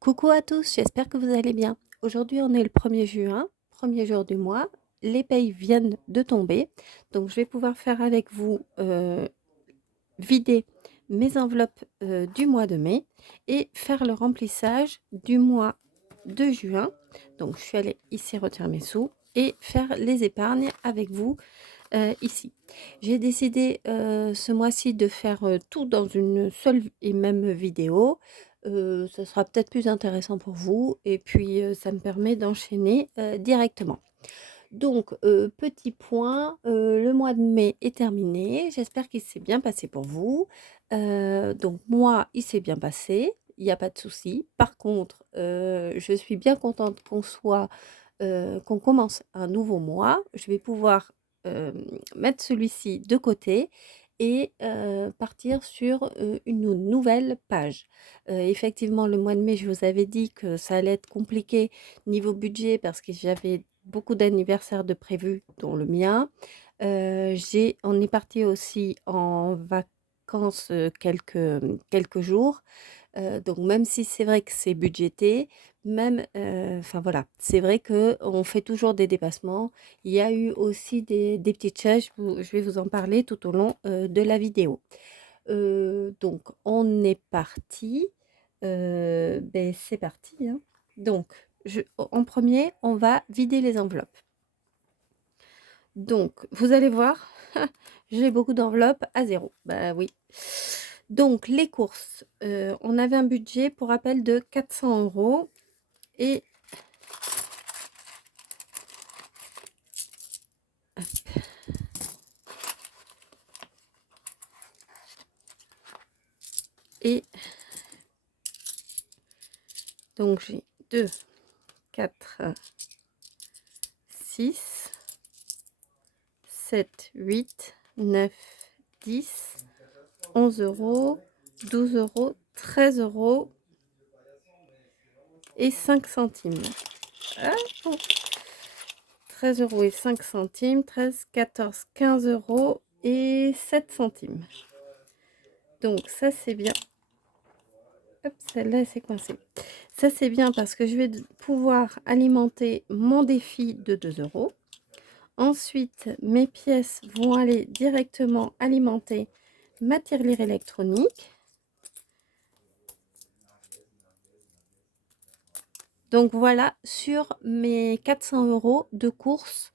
Coucou à tous, j'espère que vous allez bien. Aujourd'hui, on est le 1er juin, premier jour du mois. Les payes viennent de tomber, donc je vais pouvoir faire avec vous vider mes enveloppes du mois de mai et faire le remplissage du mois de juin. Donc, je suis allée ici retirer mes sous et faire les épargnes avec vous ici. J'ai décidé ce mois-ci de faire tout dans une seule et même vidéo. Ça sera peut-être plus intéressant pour vous et puis ça me permet d'enchaîner directement. Donc, petit point, le mois de mai est terminé. J'espère qu'il s'est bien passé pour vous. Donc moi, il s'est bien passé, il n'y a pas de souci. Par contre, je suis bien contente qu'on commence un nouveau mois. Je vais pouvoir, mettre celui-ci de côté et partir sur, une nouvelle page. Effectivement, le mois de mai, je vous avais dit que ça allait être compliqué niveau budget parce que j'avais beaucoup d'anniversaires de prévus, dont le mien. On est parti aussi en vacances, quelques jours. Donc même si c'est vrai que c'est budgété, même, enfin voilà, c'est vrai qu'on fait toujours des dépassements. Il y a eu aussi des petites choses, je vais vous en parler tout au long, de la vidéo. Donc on est parti, c'est parti, hein. Donc en premier, on va vider les enveloppes. Donc vous allez voir, j'ai beaucoup d'enveloppes à zéro. Bah oui. Donc les courses, on avait un budget pour rappel de 400 € et et donc j'ai 2, 4, 6, 7, 8, 9, 10, 11 €, 12 €, 13 € et 5 centimes. Ah bon. 13 € et 5 centimes, 13, 14, 15 € et 7 centimes. Donc ça c'est bien. Hop, celle-là elle s'est coincée. Ça c'est bien parce que je vais pouvoir alimenter mon défi de 2 €. Ensuite, mes pièces vont aller directement alimenter ma tirelire électronique. Donc voilà sur mes 400 € de courses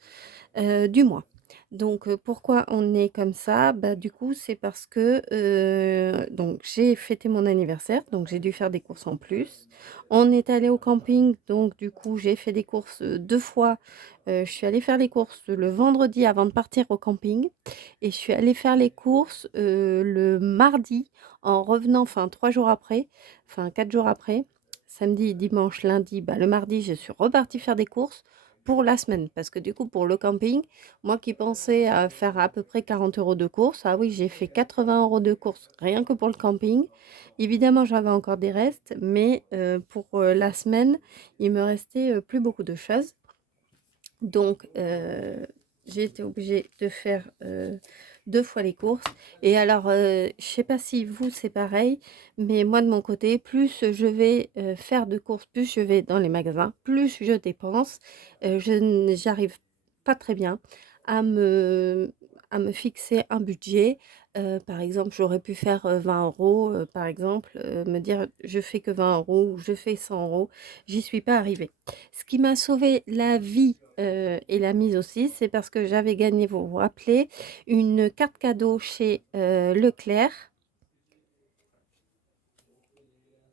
du mois. Donc pourquoi on est comme ça? Bah, du coup, c'est parce que, donc j'ai fêté mon anniversaire, donc j'ai dû faire des courses en plus. On est allé au camping, donc du coup, j'ai fait des courses, 2 fois. Je suis allée faire les courses le vendredi avant de partir au camping et je suis allée faire les courses, le mardi en revenant, enfin 3 jours après, enfin 4 jours après. Samedi, dimanche, lundi, bah, le mardi, je suis repartie faire des courses pour la semaine parce que du coup, pour le camping, moi qui pensais à faire à peu près 40 € de courses, ah oui, j'ai fait 80 € de courses rien que pour le camping. Évidemment, j'avais encore des restes, mais pour la semaine, il me restait plus beaucoup de choses. Donc, j'ai été obligée de faire 2 fois les courses. Et alors, je sais pas si vous, c'est pareil, mais moi, de mon côté, plus je vais faire de courses, plus je vais dans les magasins, plus je dépense. J'arrive pas très bien à me fixer un budget. Par exemple, j'aurais pu faire 20 €, par exemple, me dire je fais que 20 € ou je fais 100 €. J'y suis pas arrivée. Ce qui m'a sauvé la vie, et la mise aussi, c'est parce que j'avais gagné, vous vous rappelez, une carte cadeau chez, Leclerc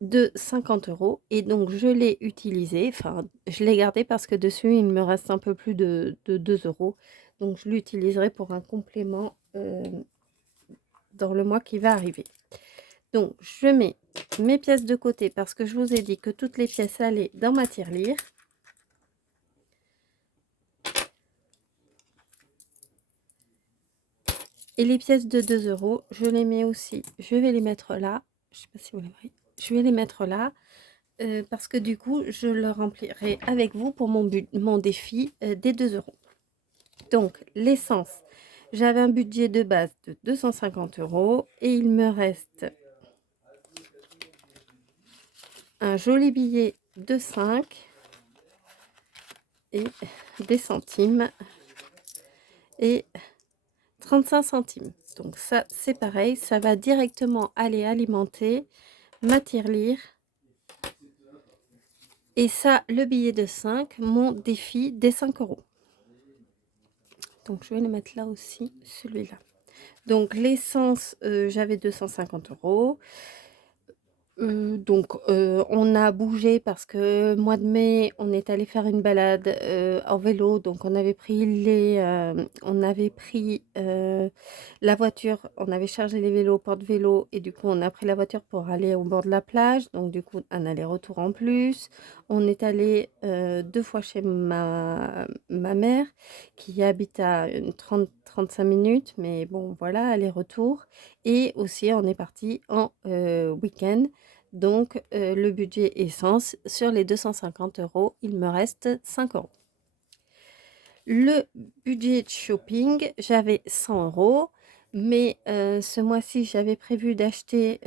de 50 € et donc je l'ai utilisée, enfin, je l'ai gardée parce que dessus, il me reste un peu plus de 2 €, donc je l'utiliserai pour un complément, dans le mois qui va arriver. Donc je mets mes pièces de côté parce que je vous ai dit que toutes les pièces allaient dans ma tirelire. Et les pièces de 2 €, je les mets aussi, je vais les mettre là. Je sais pas si vous les voyez. Je vais les mettre là, parce que du coup, je le remplirai avec vous pour mon défi, des 2 €. Donc l'essence, j'avais un budget de base de 250 € et il me reste un joli billet de 5 et des centimes et 35 centimes. Donc ça, c'est pareil, ça va directement aller alimenter ma tirelire. Et ça, le billet de 5, mon défi des 5 euros. Donc je vais le mettre là aussi, celui-là. Donc l'essence, j'avais 250 euros. Donc on a bougé parce que mois de mai, on est allé faire une balade, en vélo, donc on avait pris, la voiture, on avait chargé les vélos au porte-vélo et du coup, on a pris la voiture pour aller au bord de la plage, donc du coup, un aller-retour en plus. On est allé, 2 fois chez ma mère qui habite à une 30-35 minutes, mais bon voilà, aller-retour et aussi on est parti en, week-end. Donc, le budget essence, sur les 250 euros, il me reste 5 euros. Le budget de shopping, j'avais 100 euros, mais ce mois-ci, j'avais prévu d'acheter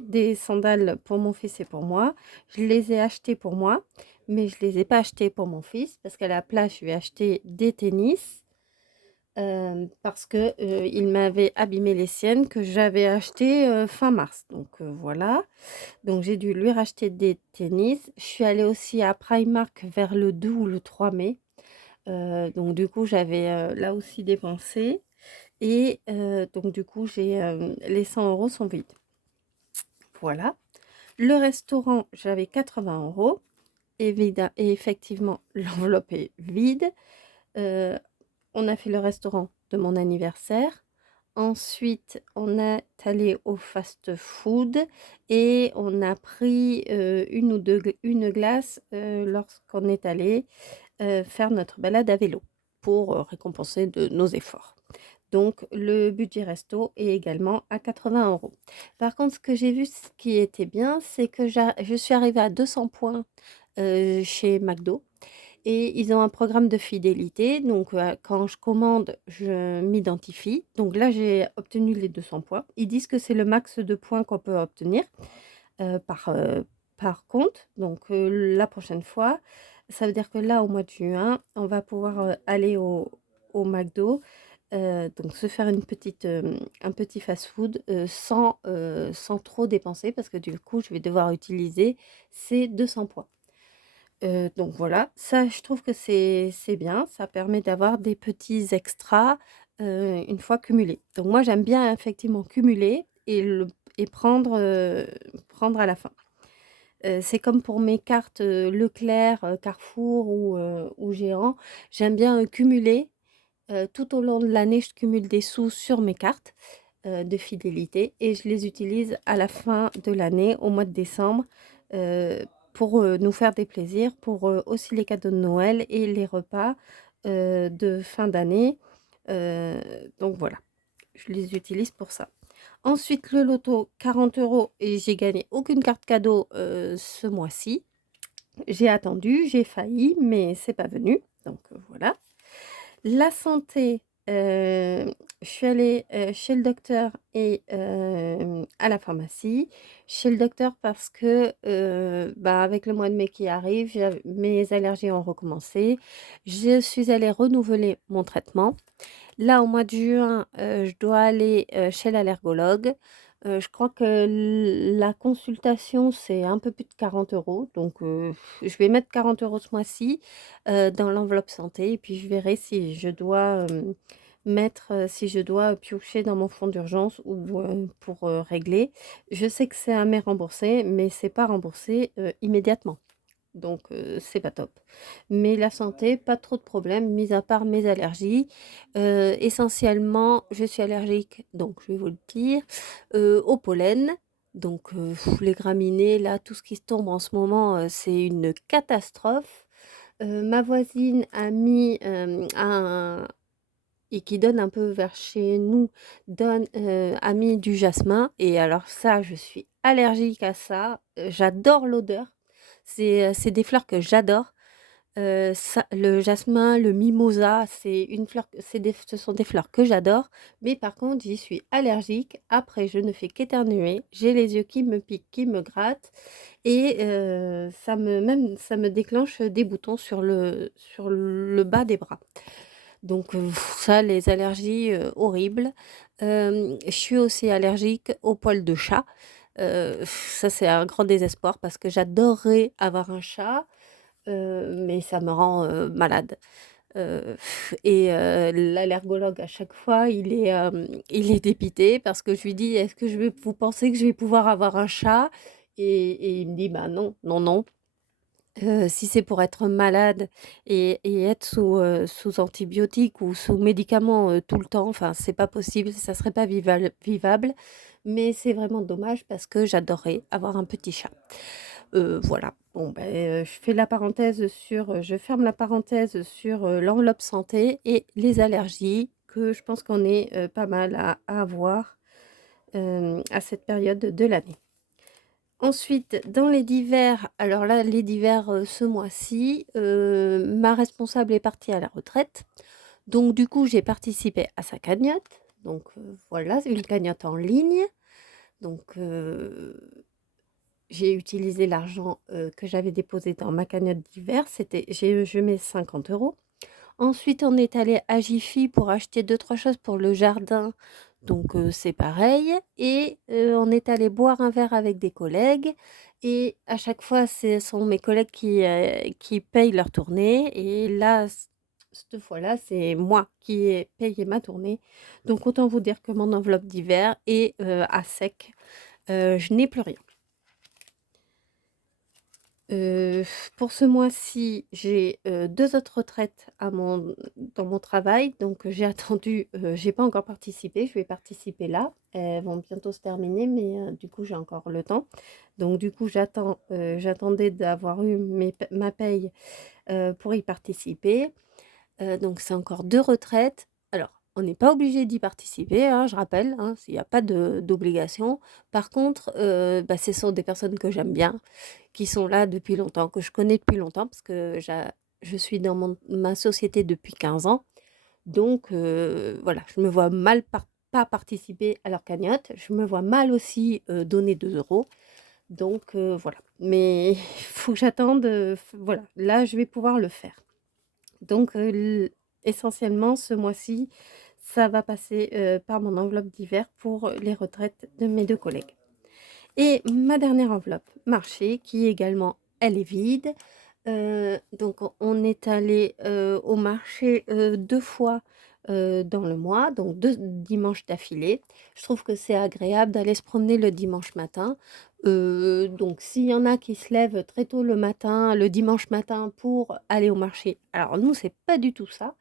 des sandales pour mon fils et pour moi. Je les ai achetées pour moi, mais je les ai pas achetées pour mon fils parce qu'à la place, je lui ai acheté des tennis. Parce que, il m'avait abîmé les siennes que j'avais achetées, fin mars. Donc, voilà. Donc j'ai dû lui racheter des tennis. Je suis allée aussi à Primark vers le 2 ou le 3 mai. Donc du coup, j'avais, là aussi dépensé et donc du coup, les 100 euros sont vides. Voilà. Le restaurant, j'avais 80 euros. Et effectivement, l'enveloppe est vide. Heu, on a fait le restaurant de mon anniversaire. Ensuite, on est allé au fast-food et on a pris, 1 ou 2 une glace, lorsqu'on est allé, faire notre balade à vélo pour, récompenser de nos efforts. Donc le budget resto est également à 80 euros. Par contre, ce que j'ai vu, ce qui était bien, c'est que je suis arrivée à 200 points, chez McDo et ils ont un programme de fidélité. Donc, quand je commande, je m'identifie. Donc là, j'ai obtenu les 200 points. Ils disent que c'est le max de points qu'on peut obtenir, par compte. Donc, la prochaine fois, ça veut dire que là, au mois de juin, on va pouvoir, aller au McDo, donc se faire un petit fast-food, sans trop dépenser parce que du coup, je vais devoir utiliser ces 200 points. Donc voilà, ça je trouve que c'est bien, ça permet d'avoir des petits extras, une fois cumulés. Donc moi j'aime bien effectivement cumuler et prendre à la fin. C'est comme pour mes cartes, Leclerc, Carrefour ou Géant. J'aime bien, cumuler, tout au long de l'année, je cumule des sous sur mes cartes, de fidélité et je les utilise à la fin de l'année, au mois de décembre, heu, pour, nous faire des plaisirs, pour, aussi les cadeaux de Noël et les repas, de fin d'année, heu, donc voilà, je les utilise pour ça. Ensuite, le loto, 40 euros et j'ai gagné aucune carte cadeau, ce mois-ci. J'ai attendu, j'ai failli, mais c'est pas venu, donc voilà. La santé, je suis allée, chez le docteur et à la pharmacie. Chez le docteur parce que, bah, avec le mois de mai qui arrive, mes allergies ont recommencé. Je suis allée renouveler mon traitement. Là, au mois de juin, je dois aller, chez l'allergologue. Je crois que la consultation, c'est un peu plus de 40 euros. Donc je vais mettre 40 euros ce mois-ci, dans l'enveloppe santé et puis je verrai si je dois, si je dois piocher dans mon fonds d'urgence ou pour, régler. Je sais que c'est un mais remboursé, mais c'est pas remboursé, immédiatement. Donc c'est pas top. Mais la santé, pas trop de problèmes, mis à part mes allergies. Essentiellement, je suis allergique, donc je vais vous le dire, au pollen. Donc les graminées, là, tout ce qui se tombe en ce moment, c'est une catastrophe. Ma voisine a mis, un et qui donne un peu vers chez nous, a mis du jasmin et alors ça, je suis allergique à ça. J'adore l'odeur. C'est des fleurs que j'adore. Ça le jasmin, le mimosa, ce sont des fleurs que j'adore, mais par contre, j'y suis allergique. Après, je ne fais qu'éternuer, j'ai les yeux qui me piquent, qui me grattent et ça me déclenche des boutons sur le bas des bras. Donc ça, les allergies, horribles. Je suis aussi allergique aux poils de chat. Ça, c'est un grand désespoir parce que j'adorerais avoir un chat, mais ça me rend, malade. Heu L'allergologue à chaque fois, il est dépité parce que je lui dis: «Est-ce que vous pensez que je vais pouvoir avoir un chat?» Et il me dit: «Bah non, non, non, si c'est pour être malade et être sous antibiotiques ou sous médicaments, tout le temps, enfin, c'est pas possible, ça serait pas vivable». Mais c'est vraiment dommage parce que j'adorerais avoir un petit chat. Voilà. Bon, ben, je ferme la parenthèse sur, l'enveloppe santé et les allergies que je pense qu'on est, pas mal à avoir, à cette période de l'année. Ensuite, dans les divers, alors là, les divers, ce mois-ci, ma responsable est partie à la retraite. Donc du coup, j'ai participé à sa cagnotte. Donc, voilà, c'est une cagnotte en ligne. Donc, j'ai utilisé l'argent, que j'avais déposé dans ma cagnotte d'hiver, je mets 50 €. Ensuite, on est allé à Jiffy pour acheter deux trois choses pour le jardin, donc c'est pareil et on est allé boire un verre avec des collègues et à chaque fois, ce sont mes collègues qui payent leur tournée et là, cette fois-là, c'est moi qui ai payé ma tournée. Donc autant vous dire que mon enveloppe d'hiver est, à sec, je n'ai plus rien. Heu, pour ce mois-ci, j'ai, 2 autres retraites dans mon travail, donc j'ai attendu, j'ai pas encore participé, je vais participer là. Elles vont bientôt se terminer, mais du coup, j'ai encore le temps. Donc du coup, j'attendais d'avoir eu ma paye, pour y participer. Donc c'est encore 2 retraites. Alors, on n'est pas obligé d'y participer, hein, je rappelle, hein, il y a pas d'obligation. Par contre, bah, ce sont des personnes que j'aime bien, qui sont là depuis longtemps, que je connais depuis longtemps parce que je suis dans ma société depuis 15 ans. Donc voilà, je me vois mal pas participer à leur cagnotte. Je me vois mal aussi, donner 2 €. Donc voilà. Mais il faut que j'attende, voilà, là, je vais pouvoir le faire. Donc, essentiellement ce mois-ci, ça va passer, par mon enveloppe d'hiver pour les retraites de mes 2 collègues. Et ma dernière enveloppe marché qui également, elle est vide. Donc on est allé, au marché, 2 fois, dans le mois, donc 2 dimanches d'affilée. Je trouve que c'est agréable d'aller se promener le dimanche matin. Donc s'il y en a qui se lèvent très tôt le matin, le dimanche matin pour aller au marché, alors nous, c'est pas du tout ça.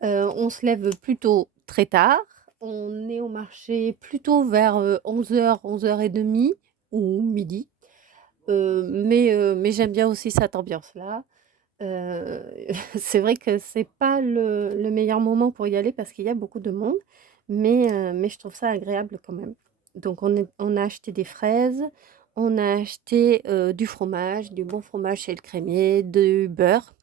On se lève plutôt très tard. On est au marché plutôt vers, 11 h, 11 h 30 ou midi. Mais j'aime bien aussi cette ambiance-là. Heu, c'est vrai que c'est pas le meilleur moment pour y aller parce qu'il y a beaucoup de monde, mais je trouve ça agréable quand même. Donc on a acheté des fraises, on a acheté, du fromage, du bon fromage chez le crémier, du beurre.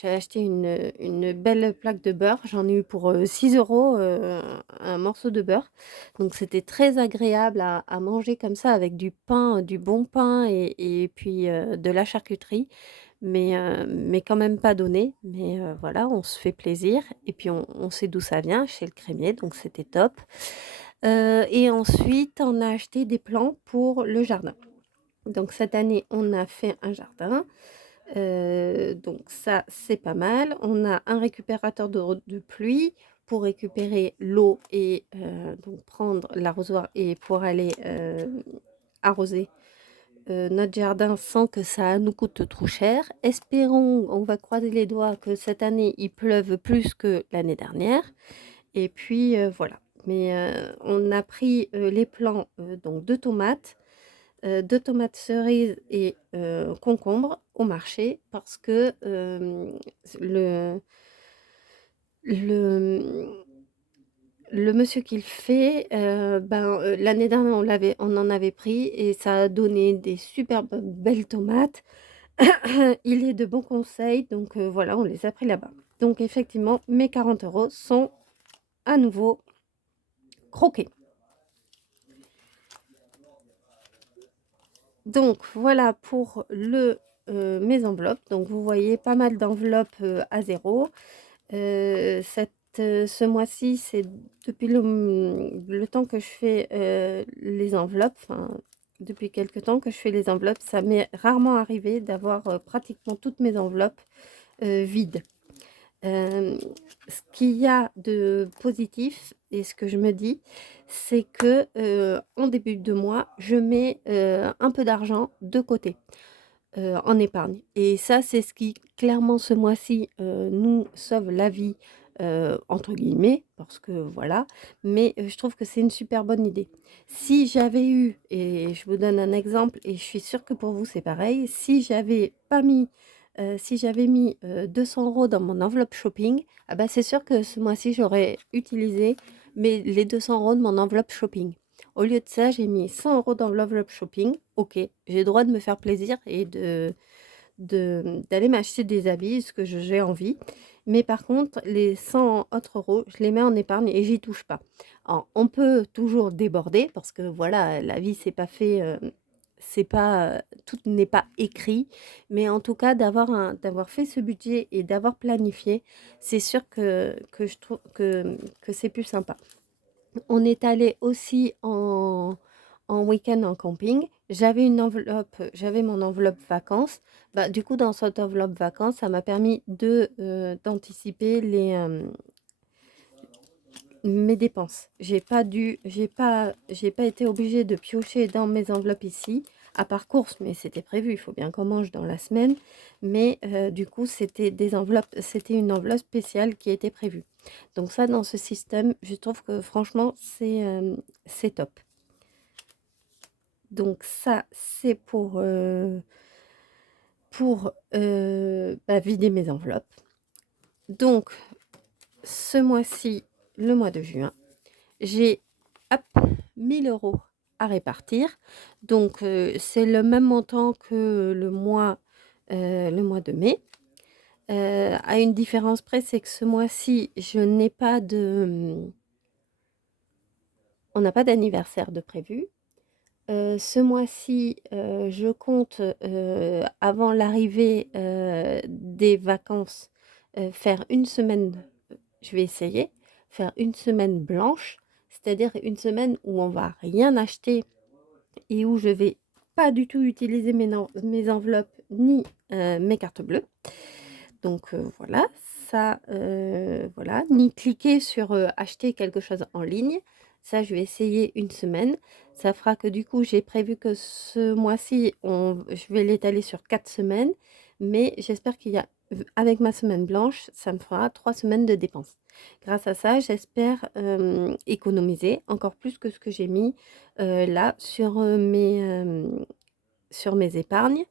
J'ai acheté une belle plaque de beurre, j'en ai eu pour, 6 €, un morceau de beurre. Donc c'était très agréable à manger comme ça avec du pain, du bon pain et puis, de la charcuterie, mais quand même pas donné. Mais, voilà, on se fait plaisir et puis on sait d'où ça vient, chez le crémier, donc c'était top. Et ensuite on a acheté des plants pour le jardin. Donc cette année, on a fait un jardin. Donc ça, c'est pas mal. On a un récupérateur de pluie pour récupérer l'eau et donc prendre l'arrosoir et pour aller, arroser, notre jardin sans que ça nous coûte trop cher. Espérons, on va croiser les doigts, que cette année, il pleuve plus que l'année dernière et puis, voilà. Mais, on a pris, les plants, donc de tomates cerises et concombres au marché parce que, le le, le monsieur qui le fait, l'année dernière on en avait pris et ça a donné des superbes belles tomates Il est de bons conseils, donc voilà, on les a pris là-bas. Donc effectivement, mes 40 € sont à nouveau croqués. Donc voilà pour mes enveloppes. Donc vous voyez pas mal d'enveloppes à zéro. Ce mois-ci, c'est depuis le temps que je fais les enveloppes, enfin depuis quelque temps que je fais les enveloppes, ça m'est rarement arrivé d'avoir pratiquement toutes mes enveloppes vides. Ce qu'il y a de positif et ce que je me dis, c'est que, en début de mois, je mets, un peu d'argent de côté, en épargne et ça, c'est ce qui clairement ce mois-ci, nous sauve la vie, entre guillemets, parce que voilà, mais, je trouve que c'est une super bonne idée. Si j'avais eu et je vous donne un exemple et je suis sûre que pour vous c'est pareil, si j'avais mis, 200 € dans mon enveloppe shopping, ah bah, c'est sûr que ce mois-ci j'aurais utilisé les 200 € de mon enveloppe shopping. Au lieu de ça, j'ai mis 100 € dans l'enveloppe shopping. OK, j'ai le droit de me faire plaisir et d'aller m'acheter des habits, ce que j'ai envie. Mais par contre, les 100 autres euros, je les mets en épargne et j'y touche pas. Alors, on peut toujours déborder parce que voilà, la vie, c'est pas fait, c'est pas, tout n'est pas écrit. Mais en tout cas, d'avoir fait ce budget et d'avoir planifié, c'est sûr que je trouve que c'est plus sympa. On est allé aussi en week-end en camping. J'avais mon enveloppe vacances. Bah, du coup, dans cette enveloppe vacances, ça m'a permis d'anticiper mes dépenses. J'ai pas été obligée de piocher dans mes enveloppes ici, à part courses, mais c'était prévu. Il faut bien qu'on mange dans la semaine. Mais du coup, c'était une enveloppe spéciale qui était prévue. Donc ça, dans ce système, je trouve que franchement, c'est top. Donc ça, c'est pour vider mes enveloppes. Donc, ce mois-ci, le mois de juin, j'ai hop, 1000 € à répartir. Donc, c'est le même montant que le mois de mai. À une différence près, c'est que ce mois-ci, on n'a pas d'anniversaire de prévu. Ce mois-ci, je compte, avant l'arrivée, des vacances, faire une semaine, je vais essayer, faire une semaine blanche, c'est-à-dire une semaine où on va rien acheter et où je vais pas du tout utiliser mes enveloppes ni, mes cartes bleues. Donc, voilà, ça, voilà, ni cliquer sur, acheter quelque chose en ligne. Ça, je vais essayer une semaine. Ça fera que du coup, j'ai prévu que ce mois-ci, je vais l'étaler sur 4 semaines, mais j'espère avec ma semaine blanche, ça me fera 3 semaines de dépenses. Grâce à ça, j'espère, économiser encore plus que ce que j'ai mis, là sur mes épargnes.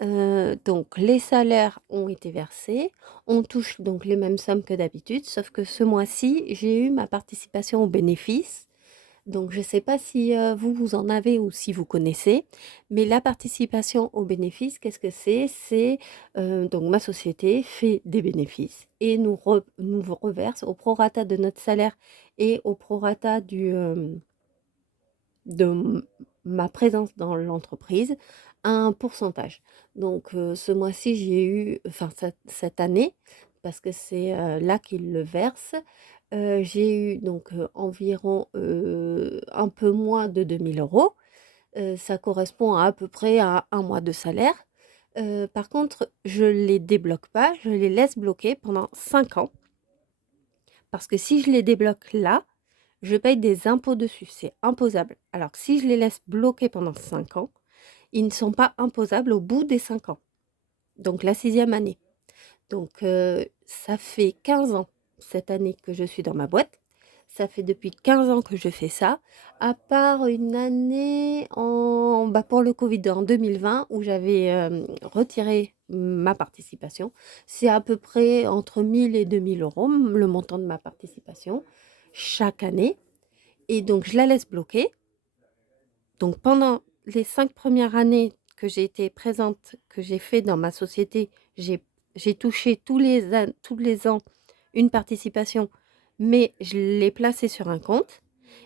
Donc les salaires ont été versés. On touche donc les mêmes sommes que d'habitude, sauf que ce mois-ci, j'ai eu ma participation aux bénéfices. Donc je ne sais pas si, vous en avez ou si vous connaissez, mais la participation aux bénéfices, qu'est-ce que c'est? C'est, donc ma société fait des bénéfices et nous reverse au prorata de notre salaire et au prorata de ma présence dans l'entreprise, un pourcentage. Donc, ce mois-ci, j'ai eu enfin cette année, parce que c'est, là qu'ils le versent, j'ai eu donc, environ, un peu moins de 2 000 €. Ça correspond à peu près à un mois de salaire. Par contre, je les débloque pas, je les laisse bloquer pendant 5 ans, parce que si je les débloque là, je paye des impôts dessus, c'est imposable. Alors que si je les laisse bloquer pendant 5 ans, ils ne sont pas imposables au bout des 5 ans, donc la sixième année. Donc ça fait 15 ans cette année que je suis dans ma boîte. Ça fait depuis 15 ans que je fais ça, à part une année pour le Covid en 2020 où j'avais retiré ma participation. C'est à peu près entre 1000 et 2000 € le montant de ma participation chaque année. Et donc, je la laisse bloquer. Donc, pendant les 5 premières années, que j'ai été présente, que j'ai fait dans ma société, j'ai touché tous les ans une participation, mais je l'ai placée sur un compte.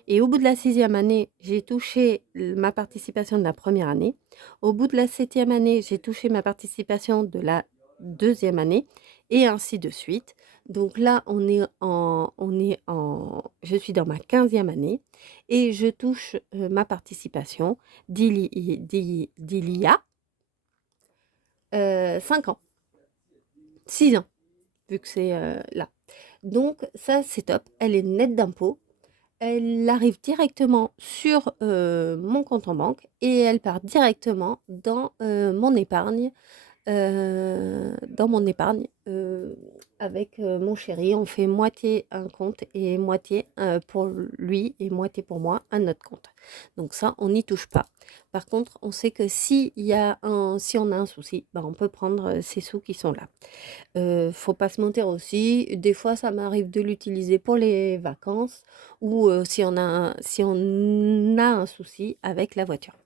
Et au bout de la 6e année, j'ai touché ma participation de la première année. Au bout de la 7e année, j'ai touché ma participation de la 2e année, et ainsi de suite. Donc là, je suis dans ma 15e année et je touche ma participation d'il y a 5 ans, 6 ans, vu que c'est là. Donc ça, c'est top. Elle est nette d'impôts. Elle arrive directement sur mon compte en banque et elle part directement dans mon épargne, avec mon chéri. On fait moitié un compte et moitié pour lui et moitié pour moi, un autre compte. Donc ça, on n'y touche pas. Par contre, on sait que si on a un souci, bah, on peut prendre ces sous qui sont là. Faut pas se mentir aussi, des fois ça m'arrive de l'utiliser pour les vacances ou si on a un souci avec la voiture.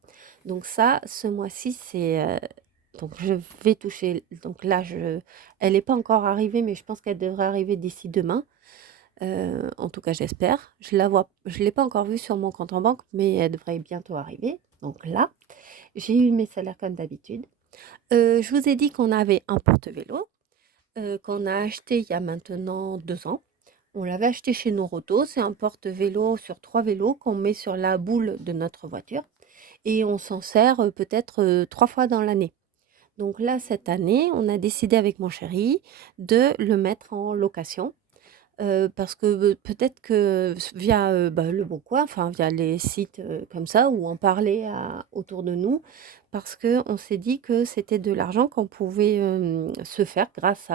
Donc ça, ce mois-ci, donc je vais toucher, donc là, elle n'est pas encore arrivée, mais je pense qu'elle devrait arriver d'ici demain. En tout cas, j'espère. Je l'ai pas encore vue sur mon compte en banque, mais elle devrait bientôt arriver. Donc là, j'ai eu mes salaires comme d'habitude. Je vous ai dit qu'on avait un porte-vélo qu'on a acheté il y a maintenant 2 ans. On l'avait acheté chez Noroto. C'est un porte-vélo sur 3 vélos qu'on met sur la boule de notre voiture et on s'en sert peut-être 3 fois dans l'année. Donc là, cette année, on a décidé avec mon chéri de le mettre en location. Parce que peut-être que via bah, Le Bon Coin, enfin via les sites comme ça, où on parlait autour de nous, parce qu'on s'est dit que c'était de l'argent qu'on pouvait se faire grâce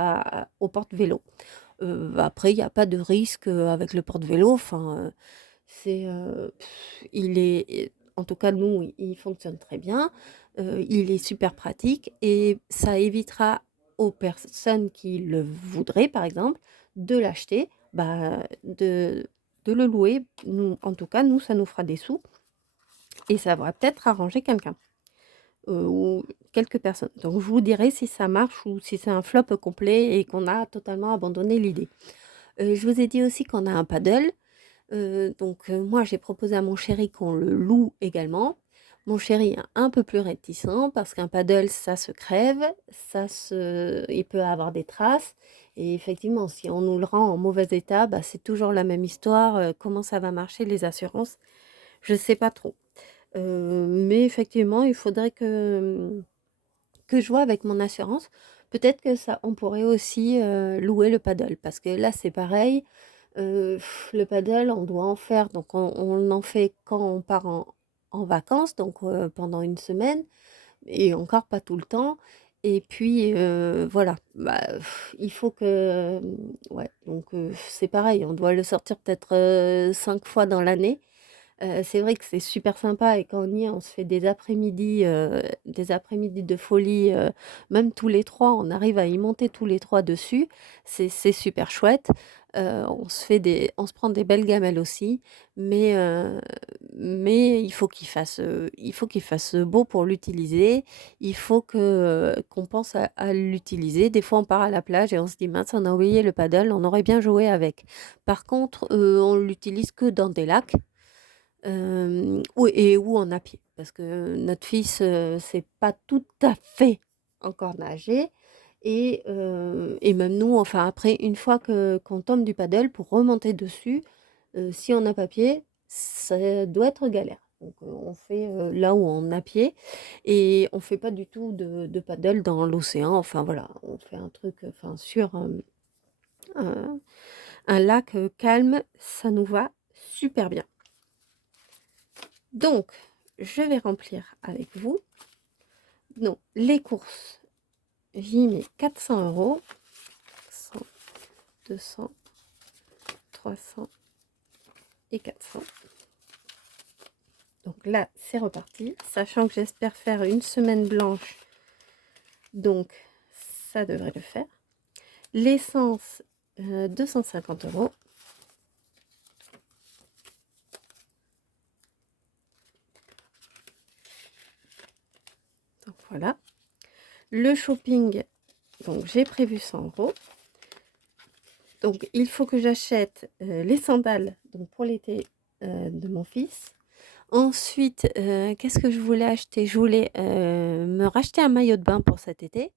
au porte-vélo. Après, il n'y a pas de risque avec le porte-vélo. Enfin, en tout cas, nous, il fonctionne très bien. Il est super pratique et ça évitera aux personnes qui le voudraient, par exemple, de l'acheter, bah, de le louer. Nous, en tout cas, nous, ça nous fera des sous et ça va peut-être arranger quelqu'un ou quelques personnes. Donc, je vous dirai si ça marche ou si c'est un flop complet et qu'on a totalement abandonné l'idée. Je vous ai dit aussi qu'on a un paddle. Donc moi, j'ai proposé à mon chéri qu'on le loue également. Mon chéri est un peu plus réticent parce qu'un paddle, ça se crève, il peut avoir des traces. Et effectivement, si on nous le rend en mauvais état, bah, c'est toujours la même histoire. Comment ça va marcher, les assurances? Je ne sais pas trop. Mais effectivement, il faudrait que je vois avec mon assurance. Peut-être que ça, on pourrait aussi louer le paddle parce que là, c'est pareil. Le paddle, on doit en faire, donc on en fait quand on part en vacances, donc pendant une semaine, et encore pas tout le temps. Et puis voilà, bah, il faut que, ouais, donc c'est pareil, on doit le sortir peut-être 5 fois dans l'année. C'est vrai que c'est super sympa et quand on y est, on se fait des après-midi de folie, même tous les 3, on arrive à y monter tous les 3 dessus. C'est super chouette. On se prend des belles gamelles aussi, mais mais il faut qu'il fasse beau pour l'utiliser. Il faut qu'on pense à l'utiliser. Des fois, on part à la plage et on se dit: «Mince, on a oublié le paddle, on aurait bien joué avec». Par contre, on l'utilise que dans des lacs. Ou en à pied, parce que notre fils, sait pas tout à fait encore nager et même nous, enfin après une fois qu'on tombe du paddle pour remonter dessus, si on n'a pas pied, ça doit être galère. Donc, on fait, là où on a pied et on fait pas du tout de paddle dans l'océan. Enfin voilà, on fait un truc, enfin sur, un lac, calme, ça nous va super bien. Donc, je vais remplir avec vous. Donc, les courses, j'y mets 400 €. 100, 200, 300 et 400. Donc là, c'est reparti. Sachant que j'espère faire une semaine blanche. Donc, ça devrait le faire. L'essence, 250 €. Donc voilà. Le shopping, donc j'ai prévu 100 €. Donc il faut que j'achète les sandales donc pour l'été de mon fils. Ensuite, qu'est-ce que je voulais acheter? Je voulais me racheter un maillot de bain pour cet été.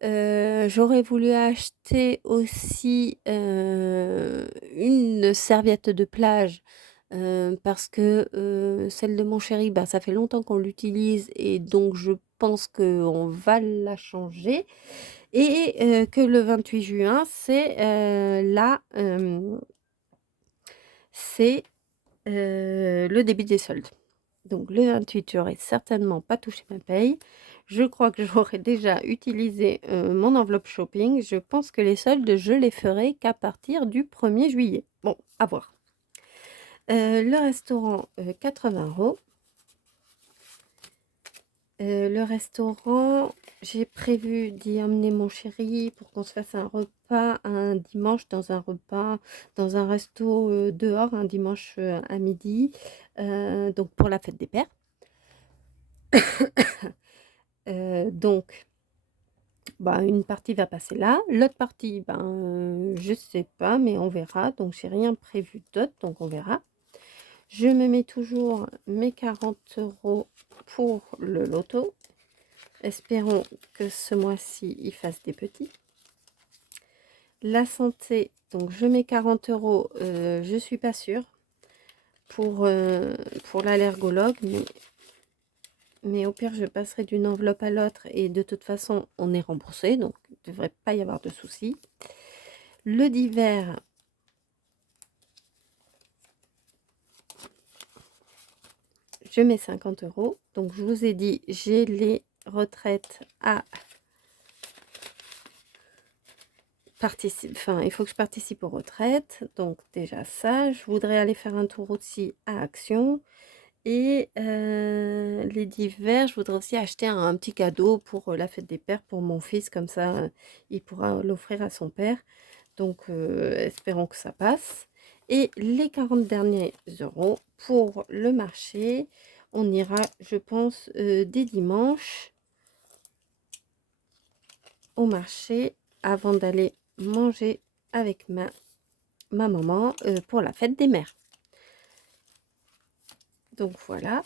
J'aurais voulu acheter aussi une serviette de plage parce que celle de mon chéri, bah, ça fait longtemps qu'on l'utilise et donc je pense qu'on va la changer. Et que le 28 juin, c'est le début des soldes. Donc le 28, j'aurai certainement pas touché ma paye. Je crois que j'aurai déjà utilisé mon enveloppe shopping. Je pense que les soldes, je les ferai qu'à partir du 1er juillet. Bon, à voir. Le restaurant, 80 €. Le restaurant, j'ai prévu d'y emmener mon chéri pour qu'on se fasse un repas un dimanche dans un resto, dehors, un dimanche, à midi, donc pour la fête des pères. Donc, bah, une partie va passer là, l'autre partie, ben, je sais pas, mais on verra, donc j'ai rien prévu d'autre, donc on verra. Je me mets toujours mes 40 € pour le loto. Espérons que ce mois-ci, il fasse des petits. La santé, donc je mets 40 €, je suis pas sûre pour l'allergologue, mais au pire, je passerai d'une enveloppe à l'autre et de toute façon, on est remboursé, donc il ne devrait pas y avoir de soucis. Le divers, je mets 50 €. Donc je vous ai dit, j'ai les retraites à participer. Enfin, il faut que je participe aux retraites. Donc déjà ça, je voudrais aller faire un tour aussi à Action. Et les divers, je voudrais aussi acheter un petit cadeau pour la fête des pères pour mon fils, comme ça il pourra l'offrir à son père. Donc espérons que ça passe. Et les 40 derniers euros pour le marché, on ira, je pense, dès dimanche au marché avant d'aller manger avec ma maman pour la fête des mères. Donc voilà.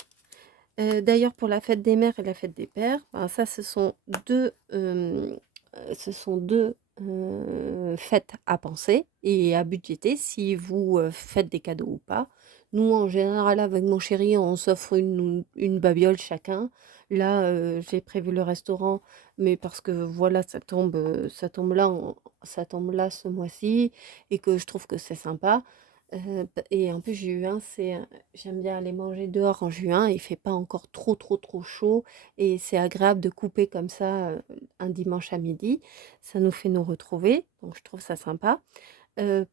D'ailleurs, pour la fête des mères et la fête des pères, ben ça, ce sont 2 fêtes à penser et à budgéter si vous faites des cadeaux ou pas. Nous, en général, avec mon chéri, on s'offre une babiole chacun. Là, j'ai prévu le restaurant, mais parce que voilà, ça tombe là ce mois-ci et que je trouve que c'est sympa. Et en plus juin, j'aime bien aller manger dehors en juin, il fait pas encore trop chaud et c'est agréable de couper comme ça, un dimanche à midi. Ça nous fait nous retrouver, donc je trouve ça sympa.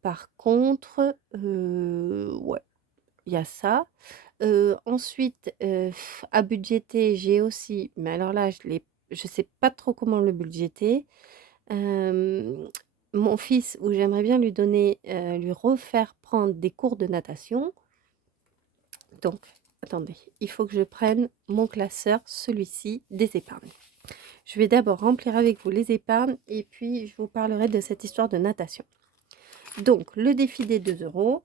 Par contre, ouais, il y a ça. Ensuite, à budgéter, j'ai aussi mais alors là, je sais pas trop comment le budgéter. Hem, Mon fils, où j'aimerais bien lui refaire prendre des cours de natation. Donc, attendez, il faut que je prenne mon classeur, celui-ci, des épargnes. Je vais d'abord remplir avec vous les épargnes et puis je vous parlerai de cette histoire de natation. Donc, le défi des 2 €.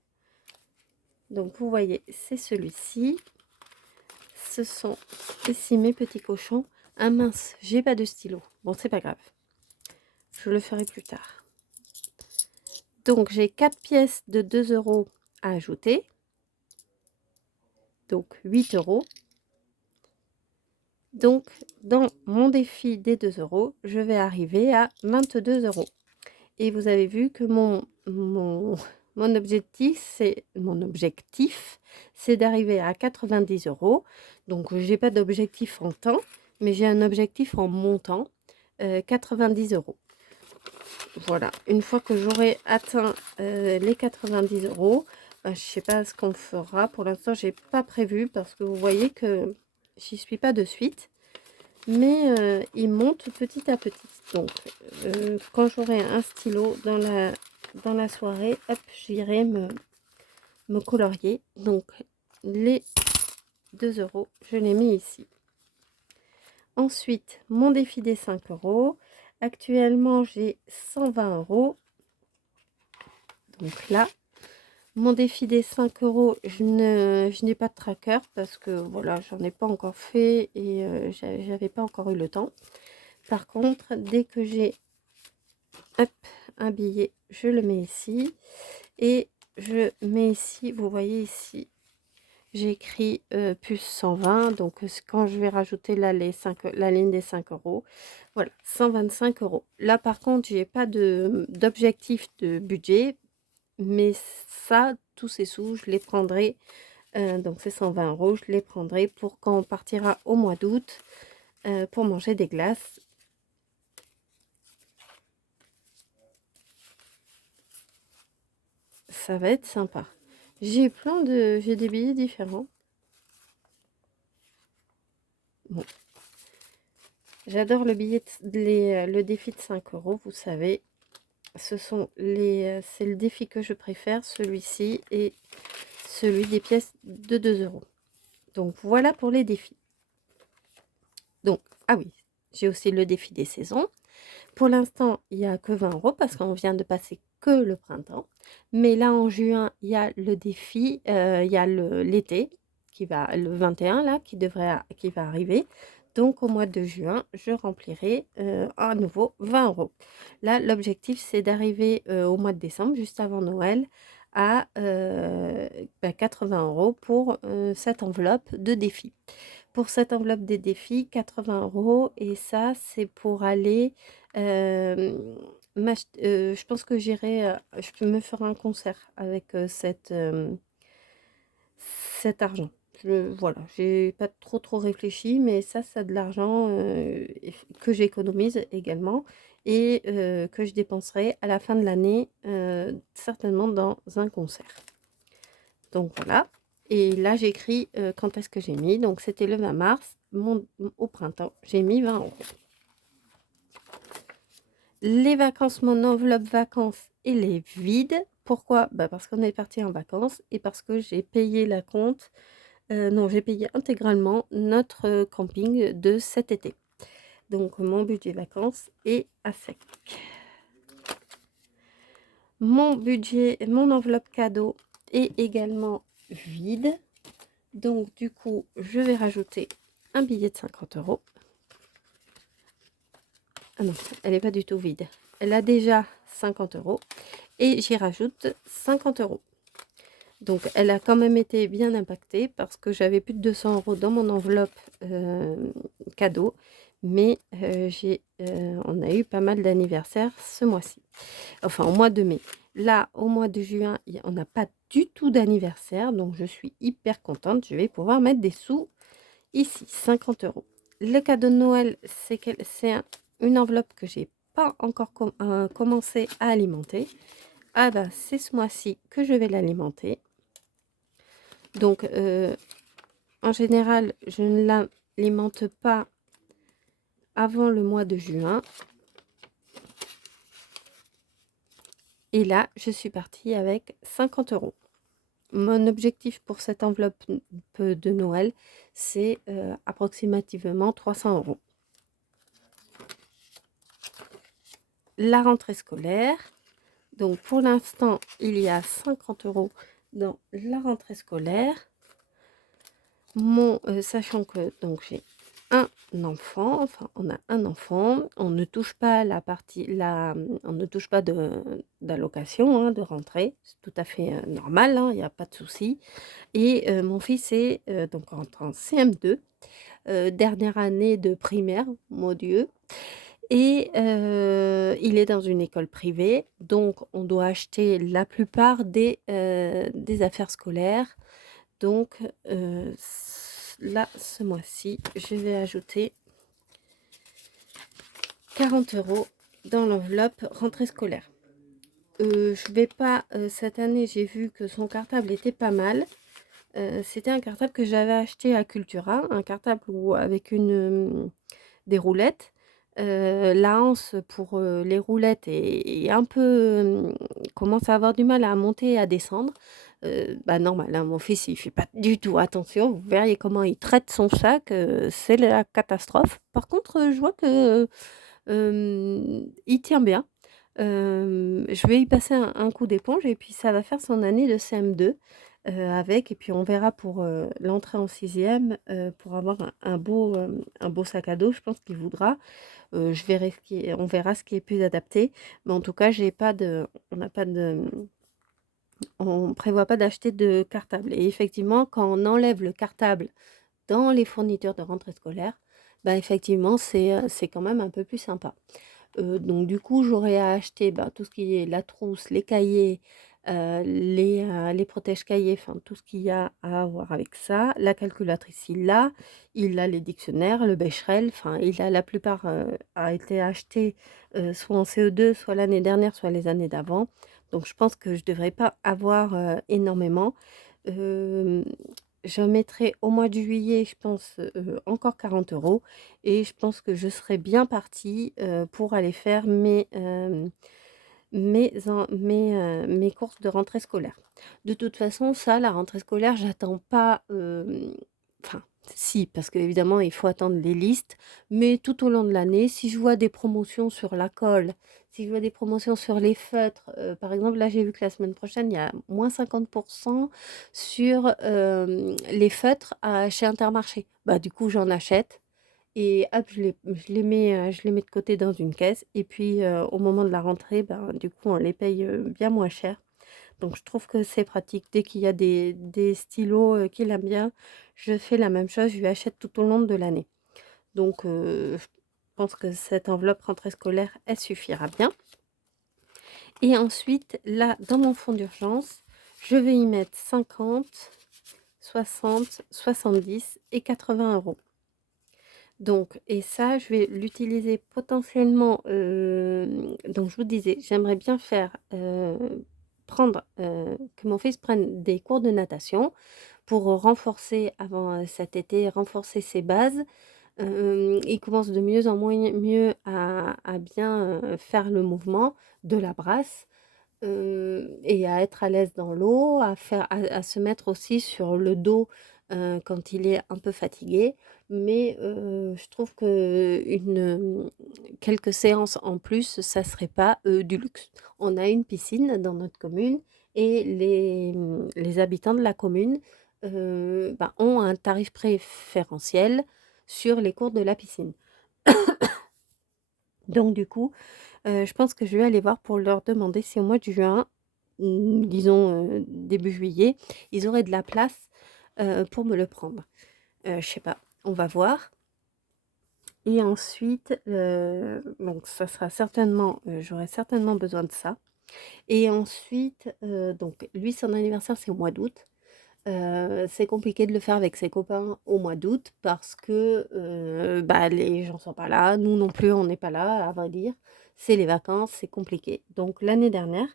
Donc, vous voyez, c'est celui-ci. Ce sont ici mes petits cochons. Ah mince, j'ai pas de stylo. Bon, c'est pas grave. Je le ferai plus tard. Donc, j'ai 4 pièces de 2 € à ajouter. Donc, 8 €. Donc, dans mon défi des 2 €, je vais arriver à 22 €. Et vous avez vu que mon objectif, c'est d'arriver à 90 €. Donc, j'ai pas d'objectif en temps, mais j'ai un objectif en montant, 90 €. Voilà, une fois que j'aurai atteint les 90 €, je sais pas ce qu'on fera. Pour l'instant, j'ai pas prévu parce que vous voyez que j'y suis pas de suite. Mais il monte petit à petit. Donc, quand j'aurai un stylo dans la soirée, hop, j'irai me colorier. Donc, les 2 €, je les mets ici. Ensuite, mon défi des 5 €. Actuellement, j'ai 120 €. Donc là, mon défi des 5 €, je n'ai pas de tracker parce que voilà, j'en ai pas encore fait et j'avais pas encore eu le temps. Par contre, dès que j'ai hop, un billet, je le mets ici et je mets ici, vous voyez ici, j'ai écrit plus 120. Donc quand je vais rajouter là la ligne des 5 €, voilà, 125 €. Là par contre, j'ai pas d'objectif de budget, mais ça, tous ces sous, je les prendrai. Donc c'est 120 €, je les prendrai pour quand on partira au mois d'août pour manger des glaces. Ça va être sympa. J'ai des billets différents. Bon, j'adore le défi de 5 €, vous savez. C'est le défi que je préfère, celui-ci et celui des pièces de 2 €. Donc voilà pour les défis. Donc, ah oui, j'ai aussi le défi des saisons. Pour l'instant, il n'y a que 20 € parce qu'on vient de passer que le printemps. Mais là, en juin, il y a le défi, il y a l'été le 21 là, qui va arriver. Donc, au mois de juin, je remplirai à nouveau 20 €. Là, l'objectif, c'est d'arriver au mois de décembre, juste avant Noël, à 80 € pour cette enveloppe de défis. Pour cette enveloppe des défis, 80 € et ça, c'est pour aller, je pense que je peux me faire un concert avec, cet argent. Voilà, j'ai pas trop réfléchi, mais ça, c'est de l'argent, que j'économise également et que je dépenserai à la fin de l'année, certainement dans un concert. Donc voilà. Et là, j'écris quand est-ce que j'ai mis. Donc c'était le 20 mars, au printemps, j'ai mis 20 €. Les vacances, mon enveloppe vacances, elle est vide. Pourquoi? Bah parce qu'on est parti en vacances et parce que j'ai payé non, j'ai payé intégralement notre camping de cet été. Donc mon budget vacances est à sec. Mon enveloppe cadeau est également vide. Donc du coup, je vais rajouter un billet de 50 €. Ah non, elle n'est pas du tout vide. Elle a déjà 50 € et j'y rajoute 50 €. Donc elle a quand même été bien impactée parce que j'avais plus de 200 € dans mon enveloppe cadeau. Mais on a eu pas mal d'anniversaires ce mois-ci. Enfin, au mois de mai. Là, au mois de juin, on n'a pas du tout d'anniversaire. Donc je suis hyper contente. Je vais pouvoir mettre des sous ici, 50 €. Le cadeau de Noël, c'est une enveloppe que j'ai pas encore commencé à alimenter. Ah bah, c'est ce mois-ci que je vais l'alimenter. Donc, en général, je ne l'alimente pas avant le mois de juin. Et là, je suis partie avec 50 €. Mon objectif pour cette enveloppe de Noël, c'est approximativement 300 €. La rentrée scolaire. Donc pour l'instant, il y a 50 € dans la rentrée scolaire. Sachant que donc j'ai un enfant, enfin on a un enfant, on ne touche pas on ne touche pas d'allocation de rentrée, c'est tout à fait normal, il n'y a pas de souci. Et mon fils est donc en CM2, dernière année de primaire, mon Dieu. Et il est dans une école privée, donc on doit acheter la plupart des affaires scolaires. Donc là, ce mois-ci, je vais ajouter 40 € dans l'enveloppe rentrée scolaire. Je vais pas, cette année, j'ai vu que son cartable était pas mal. C'était un cartable que j'avais acheté à Cultura, un cartable avec des roulettes. La anse pour les roulettes est un peu commence à avoir du mal à monter et à descendre. Bah, normal, hein, mon fils, il fait pas du tout attention. Vous verriez comment il traite son sac, c'est la catastrophe. Par contre, je vois que, il tient bien. Je vais y passer un coup d'éponge et puis ça va faire son année de CM2, avec et puis on verra pour, l'entrée en 6e, pour avoir un beau sac à dos, je pense qu'il voudra. Je verrai ce qui est on verra ce qui est plus adapté. Mais en tout cas, j'ai pas de on n'a pas de on prévoit pas d'acheter de cartable et effectivement, quand on enlève le cartable dans les fournitures de rentrée scolaire, bah, effectivement, c'est quand même un peu plus sympa. Donc du coup, j'aurais à acheter, bah, tout ce qui est la trousse, les cahiers, les protège-cahiers, enfin tout ce qu'il y a à avoir avec ça. La calculatrice, il a les dictionnaires, le Becherel, enfin il a la plupart, a été acheté, soit en CE2, soit l'année dernière, soit les années d'avant. Donc je pense que je devrais pas avoir, énormément. Hem, je mettrai au mois de juillet, je pense, encore 40 € et je pense que je serai bien partie, pour aller faire mes courses de rentrée scolaire. De toute façon, ça, la rentrée scolaire, j'attends pas, enfin, si, parce qu'évidemment, il faut attendre les listes, mais tout au long de l'année, si je vois des promotions sur la colle, si je vois des promotions sur les feutres, par exemple, là, j'ai vu que la semaine prochaine, il y a moins 50 sur, les feutres chez Intermarché. Bah, du coup, j'en achète et hop, je les mets de côté dans une caisse et puis, au moment de la rentrée, ben, du coup, on les paye, bien moins cher. Donc je trouve que c'est pratique. Dès qu'il y a des stylos, qu'il aime bien, je fais la même chose, je lui achète tout au long de l'année. Donc, je pense que cette enveloppe rentrée scolaire, elle suffira bien. Et ensuite, là, dans mon fonds d'urgence, je vais y mettre 50, 60, 70 et 80 €. Donc et ça, je vais l'utiliser potentiellement, donc je vous disais, j'aimerais bien faire, que mon fils prenne des cours de natation pour, renforcer avant, cet été, renforcer ses bases. Il commence de mieux en mieux à bien, faire le mouvement de la brasse. Et à être à l'aise dans l'eau, à se mettre aussi sur le dos, quand il est un peu fatigué. Mais, je trouve quelques séances en plus, ça serait pas, du luxe. On a une piscine dans notre commune et les habitants de la commune, bah, ont un tarif préférentiel sur les cours de la piscine. Donc du coup, je pense que je vais aller voir pour leur demander si au mois de juin, disons, début juillet, ils auraient de la place, pour me le prendre. Je sais pas, on va voir et ensuite, donc ça sera certainement, j'aurai certainement besoin de ça et ensuite, donc lui, son anniversaire, c'est au mois d'août. C'est compliqué de le faire avec ses copains au mois d'août parce que, bah, les gens sont pas là, nous non plus on n'est pas là à vrai dire. C'est les vacances, c'est compliqué. Donc l'année dernière,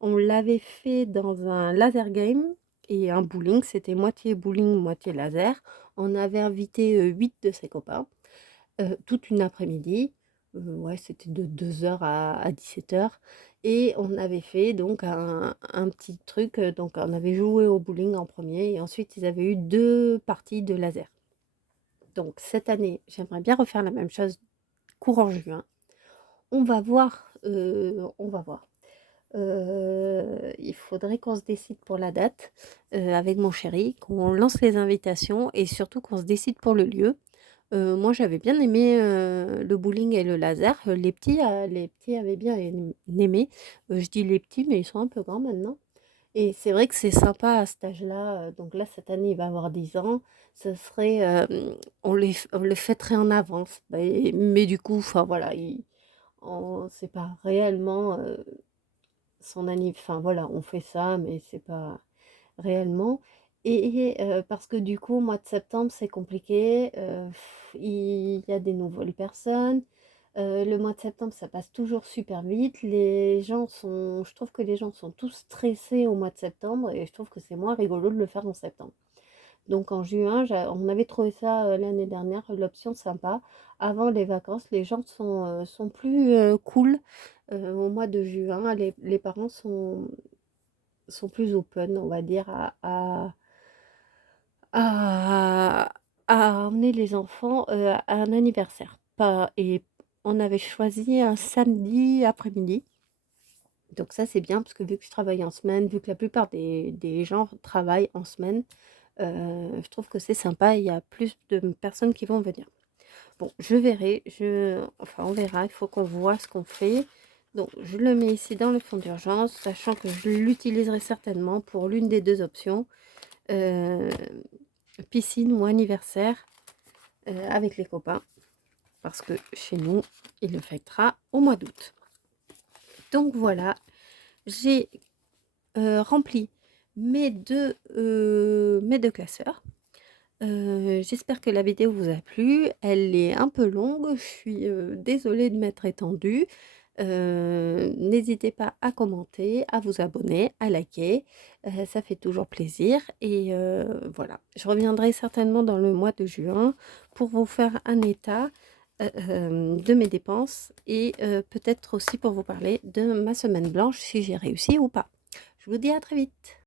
on l'avait fait dans un laser game et un bowling, c'était moitié bowling, moitié laser. On avait invité, 8 de ses copains, toute une après-midi, ouais, c'était de 2 heures à 17 heures et on avait fait donc un petit truc, donc on avait joué au bowling en premier et ensuite ils avaient eu 2 parties de laser. Donc cette année, j'aimerais bien refaire la même chose courant juin. On va voir, on va voir. Il faudrait qu'on se décide pour la date, avec mon chéri, qu'on lance les invitations et surtout qu'on se décide pour le lieu. Moi, j'avais bien aimé, le bowling et le laser. Les petits avaient bien aimé. Je dis les petits, mais ils sont un peu grands maintenant et c'est vrai que c'est sympa à cet âge-là, donc là, cette année, il va avoir 10 ans. Ce serait, on le fêterait en avance, mais du coup, enfin voilà, c'est pas réellement, enfin voilà, on fait ça, mais c'est pas réellement parce que du coup, au mois de septembre, c'est compliqué, il y a des nouvelles personnes, le mois de septembre, ça passe toujours super vite. Je trouve que les gens sont tous stressés au mois de septembre et je trouve que c'est moins rigolo de le faire en septembre. Donc en juin, on avait trouvé ça, l'année dernière, l'option sympa. Avant les vacances, les gens sont plus, cool, au mois de juin. Les parents sont sont plus open, on va dire, à emmener les enfants, à un anniversaire. Pas et on avait choisi un samedi après-midi. Donc ça, c'est bien parce que vu que je travaille en semaine, vu que la plupart des gens travaillent en semaine, je trouve que c'est sympa, il y a plus de personnes qui vont venir. Bon, je verrai, enfin on verra, il faut qu'on voit ce qu'on fait. Donc je le mets ici dans le fond d'urgence, sachant que je l'utiliserai certainement pour l'une des 2 options, heu, piscine ou anniversaire, avec les copains, parce que chez nous, il le fêtera au mois d'août. Donc voilà, j'ai rempli mes 2 classeurs. J'espère que la vidéo vous a plu. Elle est un peu longue, je suis, désolée de m'être étendue. N'hésitez pas à commenter, à vous abonner, à liker, ça fait toujours plaisir et voilà. Je reviendrai certainement dans le mois de juin pour vous faire un état, de mes dépenses et peut-être aussi pour vous parler de ma semaine blanche, si j'ai réussi ou pas. Je vous dis à très vite.